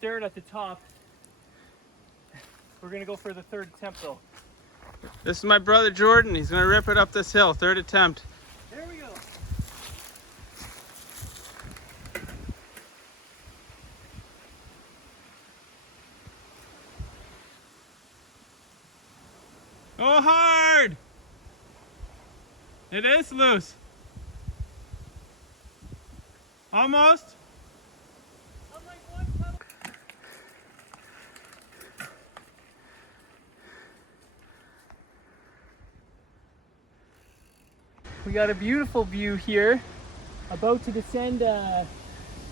start at the top. We're gonna go for the third attempt though. This is my brother Jordan. He's gonna rip it up this hill. Third attempt. There we go. Oh, hard! It is loose. Almost. We got a beautiful view here. About to descend a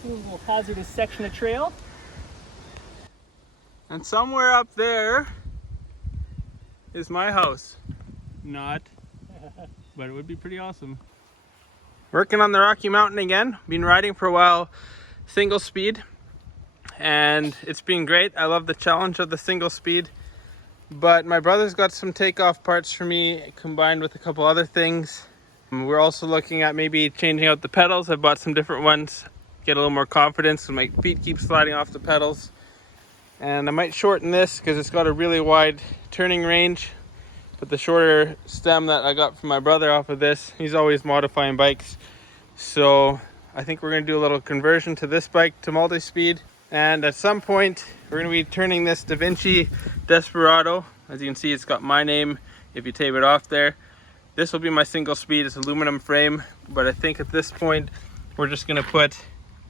little hazardous section of trail. And somewhere up there is my house. Not, but it would be pretty awesome. Working on the Rocky Mountain again. Been riding for a while, single speed, and it's been great. I love the challenge of the single speed, but my brother's got some takeoff parts for me combined with a couple other things. We're also looking at maybe changing out the pedals. I bought some different ones, get a little more confidence when my feet keep sliding off the pedals. And I might shorten this because it's got a really wide turning range. But the shorter stem that I got from my brother off of this, he's always modifying bikes. So I think we're gonna do a little conversion to this bike to multi-speed. And at some point, we're gonna be turning this Da Vinci Desperado. As you can see, it's got my name if you tape it off there. This will be my single speed, it's aluminum frame. But I think at this point, we're just gonna put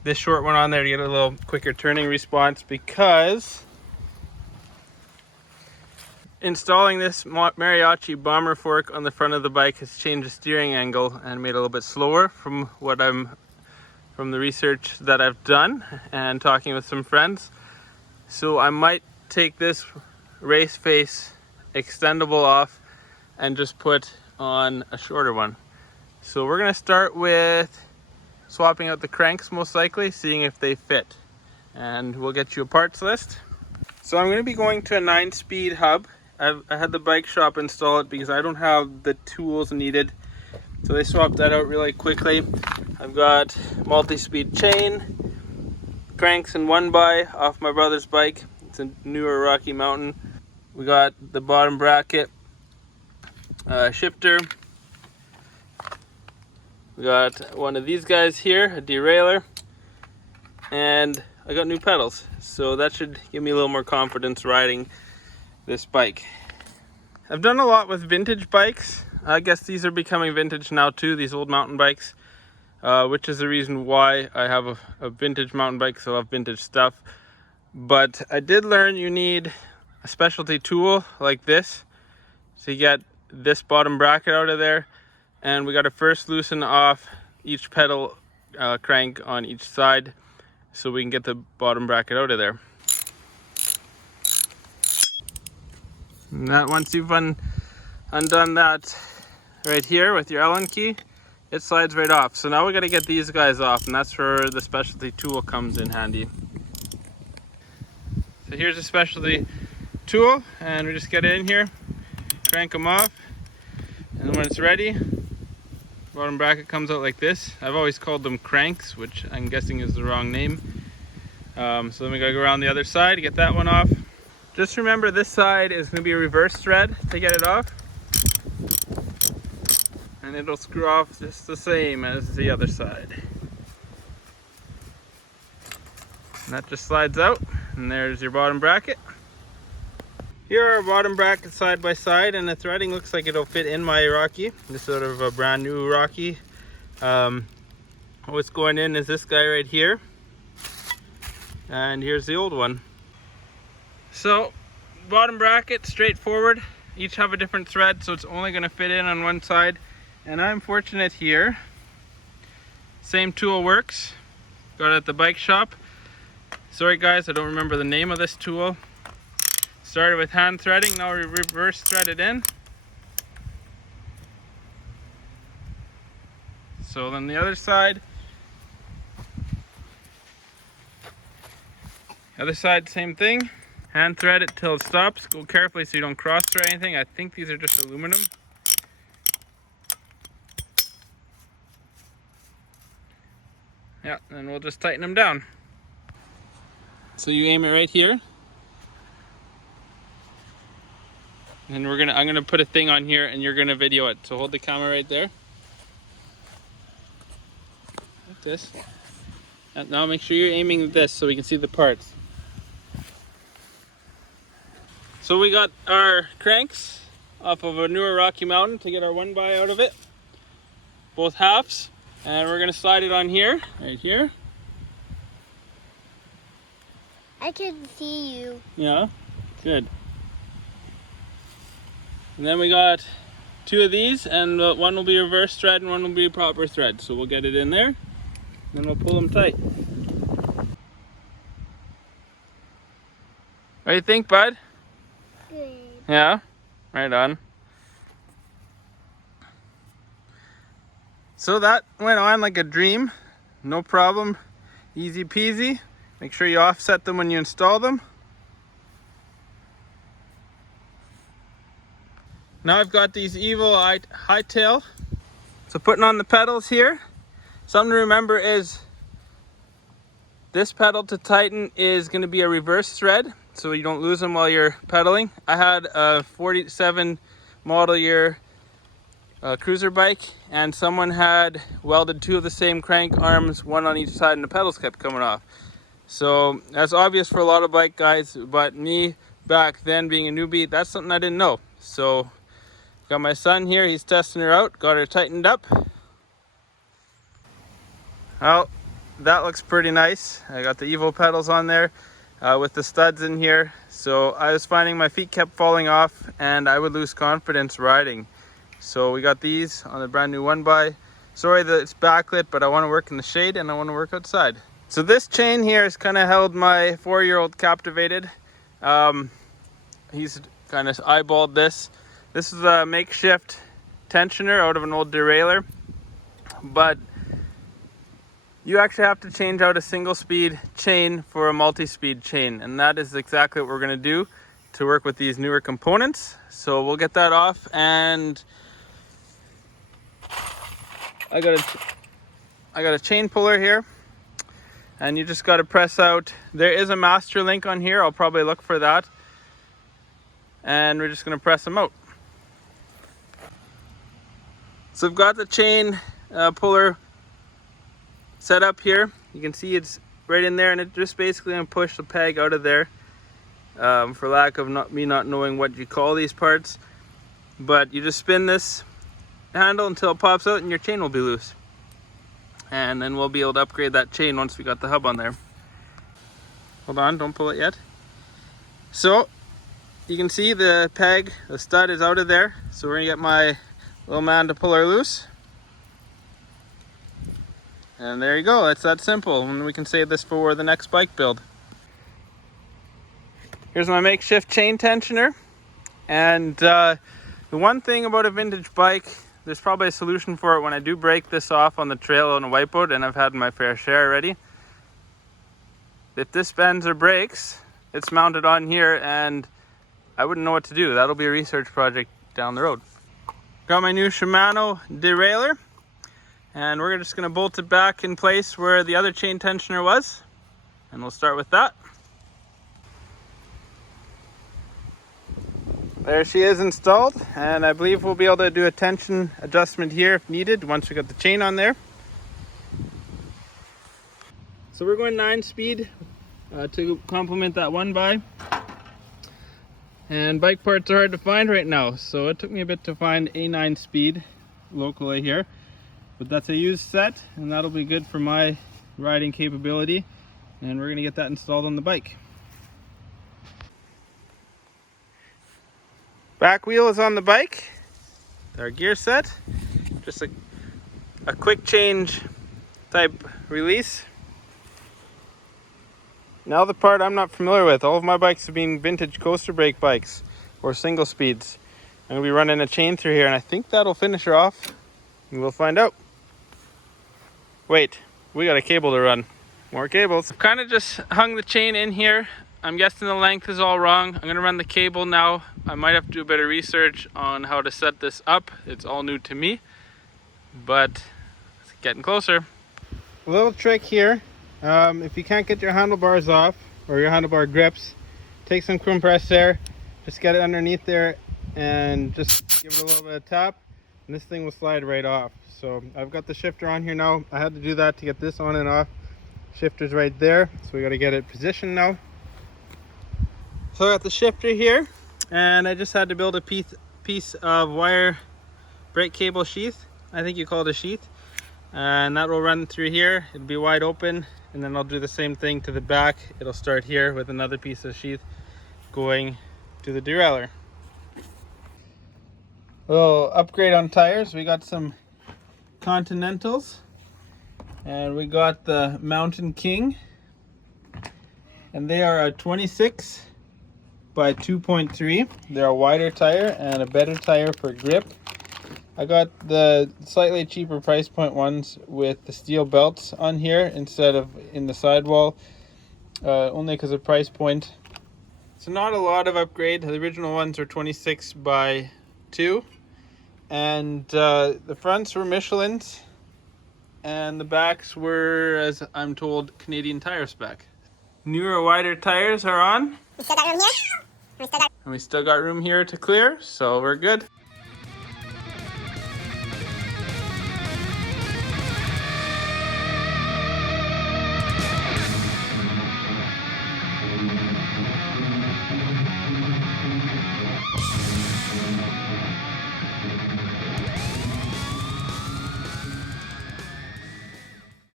this short one on there to get a little quicker turning response, because installing this mariachi bomber fork on the front of the bike has changed the steering angle and made it a little bit slower from the research that I've done and talking with some friends. So I might take this race face extendable off and just put on a shorter one. So we're gonna start with swapping out the cranks, most likely, seeing if they fit, and we'll get you a parts list. So I'm going to be going to a 9-speed hub. I had the bike shop install it because I don't have the tools needed, so they swapped that out really quickly. I've got multi-speed chain, cranks and 1x off my brother's bike. It's a newer Rocky Mountain. We got the bottom bracket, shifter. We got one of these guys here, a derailleur, and I got new pedals, so that should give me a little more confidence riding this bike. I've done a lot with vintage bikes. I guess these are becoming vintage now too, these old mountain bikes, which is the reason why I have a vintage mountain bike, because I love vintage stuff. But I did learn you need a specialty tool like this to get this bottom bracket out of there. And we got to first loosen off each pedal crank on each side so we can get the bottom bracket out of there. And that once you've undone that right here with your Allen key, it slides right off. So now we got to get these guys off, and that's where the specialty tool comes in handy. So here's a specialty tool, and we just get it in here, crank them off, and when it's ready, bottom bracket comes out like this. I've always called them cranks, which I'm guessing is the wrong name. So then we gotta go around the other side to get that one off. Just remember, this side is gonna be a reverse thread to get it off. And it'll screw off just the same as the other side. And that just slides out, and there's your bottom bracket. Here are our bottom brackets side by side, and the threading looks like it'll fit in my Rocky. This is sort of a brand new Rocky. What's going in is this guy right here. And here's the old one. So, bottom bracket, straightforward. Each have a different thread, so it's only gonna fit in on one side. And I'm fortunate here. Same tool works. Got it at the bike shop. Sorry guys, I don't remember the name of this tool. Started with hand threading, now we reverse thread it in. So then the other side. Other side, same thing. Hand thread it till it stops. Go carefully so you don't cross thread anything. I think these are just aluminum. Yeah, and we'll just tighten them down. So you aim it right here. And I'm gonna put a thing on here and you're gonna video it. So hold the camera right there. Like this. And now make sure you're aiming at this so we can see the parts. So we got our cranks off of a newer Rocky Mountain to get our 1x out of it. Both halves. And we're gonna slide it on here, right here. I can see you. Yeah, good. And then we got 2 of these, and one will be reverse thread and one will be a proper thread. So we'll get it in there, and then we'll pull them tight. What do you think, bud? Good. Yeah? Right on. So that went on like a dream. No problem. Easy peasy. Make sure you offset them when you install them. Now I've got these evil hightail. So putting on the pedals here. Something to remember is this pedal to tighten is going to be a reverse thread, so you don't lose them while you're pedaling. I had a 47 model year cruiser bike, and someone had welded 2 of the same crank arms, one on each side, and the pedals kept coming off. So that's obvious for a lot of bike guys, but me back then being a newbie, that's something I didn't know. So got my son here, he's testing her out, got her tightened up. Well, that looks pretty nice. I got the Evo pedals on there with the studs in here. So I was finding my feet kept falling off and I would lose confidence riding. So we got these on the brand new 1x. Sorry that it's backlit, but I want to work in the shade and I want to work outside. So this chain here has kind of held my 4-year-old captivated. He's kind of eyeballed this. This is a makeshift tensioner out of an old derailleur, but you actually have to change out a single speed chain for a multi-speed chain, and that is exactly what we're going to do to work with these newer components. So we'll get that off, and I got a chain puller here, and you just got to press out. There is a master link on here, I'll probably look for that, and we're just going to press them out. So I've got the chain puller set up here. You can see it's right in there, and it just basically going to push the peg out of there, for lack of me not knowing what you call these parts. But you just spin this handle until it pops out and your chain will be loose, and then we'll be able to upgrade that chain once we got the hub on there. Hold on, don't pull it yet. So you can see the peg, the stud is out of there, so we're gonna get my little man to pull her loose. And there you go, it's that simple, and we can save this for the next bike build. Here's my makeshift chain tensioner. And the one thing about a vintage bike, there's probably a solution for it when I do break this off on the trail on a wipeout, and I've had my fair share already. If this bends or breaks, it's mounted on here and I wouldn't know what to do. That'll be a research project down the road. Got my new Shimano derailleur, and we're just gonna bolt it back in place where the other chain tensioner was, and we'll start with that. There she is installed, and I believe we'll be able to do a tension adjustment here if needed once we got the chain on there. So we're going 9-speed to complement that 1x. And bike parts are hard to find right now, so it took me a bit to find a 9-speed locally here. But that's a used set, and that'll be good for my riding capability. And we're going to get that installed on the bike. Back wheel is on the bike. Our gear set. Just a quick change type release. Now the part I'm not familiar with. All of my bikes have been vintage coaster brake bikes or single speeds. I'm going to be running a chain through here, and I think that'll finish her off. And we'll find out. Wait, we got a cable to run. More cables. I've kind of just hung the chain in here. I'm guessing the length is all wrong. I'm going to run the cable now. I might have to do a bit of research on how to set this up. It's all new to me, but it's getting closer. A little trick here. If you can't get your handlebars off, or your handlebar grips. Take some compressed air, just get it underneath there and just give it a little bit of tap, and this thing will slide right off. So I've got the shifter on here now. I had to do that to get this on and off. Shifter's right there, so we got to get it positioned now. So I got the shifter here, and I just had to build a piece of wire brake cable sheath. I think you call it a sheath. And that will run through here. It'll be wide open, and then I'll do the same thing to the back. It'll start here with another piece of sheath going to the derailleur. A little upgrade on tires. We got some Continentals, and we got the Mountain King, and they are a 26 by 2.3. They're a wider tire and a better tire for grip. I got the slightly cheaper price point ones with the steel belts on here instead of in the sidewall, only because of price point. So not a lot of upgrade. The original ones are 26 by 2, and the fronts were Michelin's, and the backs were, as I'm told, Canadian Tire spec. Newer, wider tires are on. We still got room here. And we still got room here to clear, so we're good.